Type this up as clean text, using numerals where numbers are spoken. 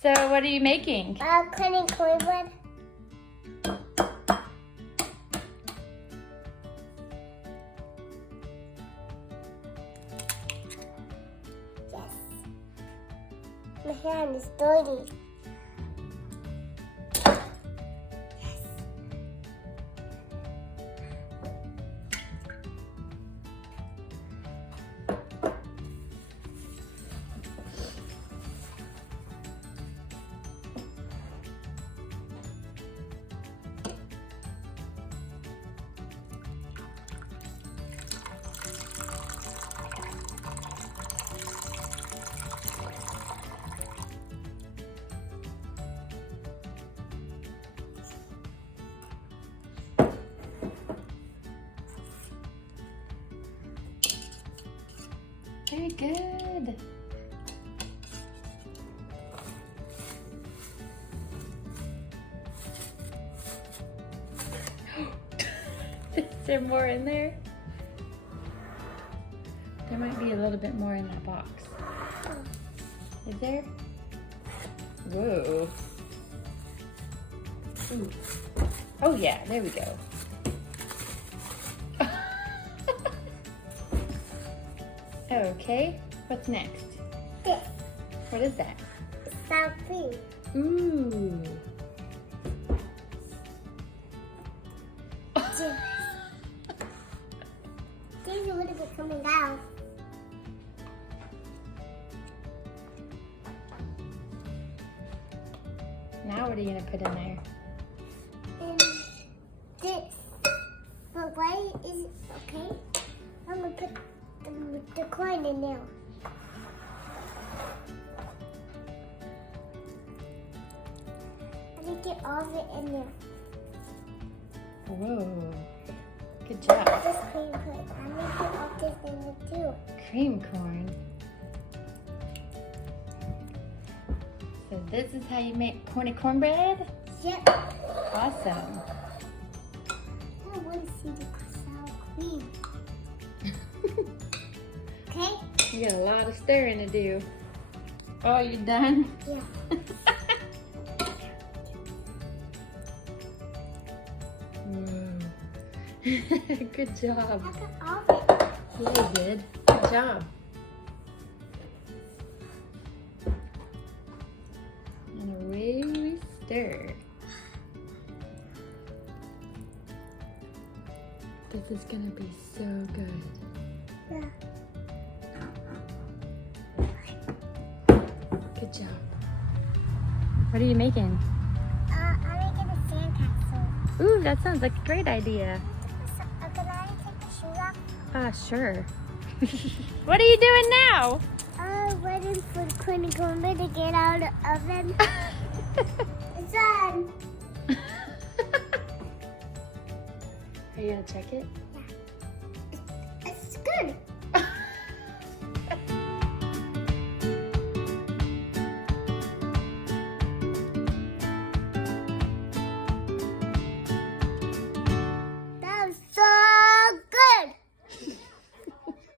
So what are you making? Corny Cornbread. Yes. My hand is dirty. Very good. Is there more in there? There might be a little bit more in that box. Is there? Whoa. Ooh. Oh yeah, there we go. Okay, what's next? This. What is that? Sour cream. Ooh. There's a little bit coming down. Now what are you gonna put in there? And this. But why is it okay? I'm gonna put the corn in there. I'm gonna get all of it in there. Whoa. Good job. This cream corn. I'm gonna put all this in there too. Cream corn. So this is how you make corny cornbread? Yep. Awesome. I want to see the sour cream. Okay? You got a lot of stirring to do. Oh, you done? Yeah. Good job. I got all of it. Yeah, you did. Good job. And away we stir. This is gonna be so good. Yeah. Good job. What are you making? I'm making a sandcastle. Ooh, that sounds like a great idea. Can I take the shoes off? Sure. What are you doing now? I'm waiting for the Corny Cornbread to get out of the oven. It's done. Are you gonna check it? It's good.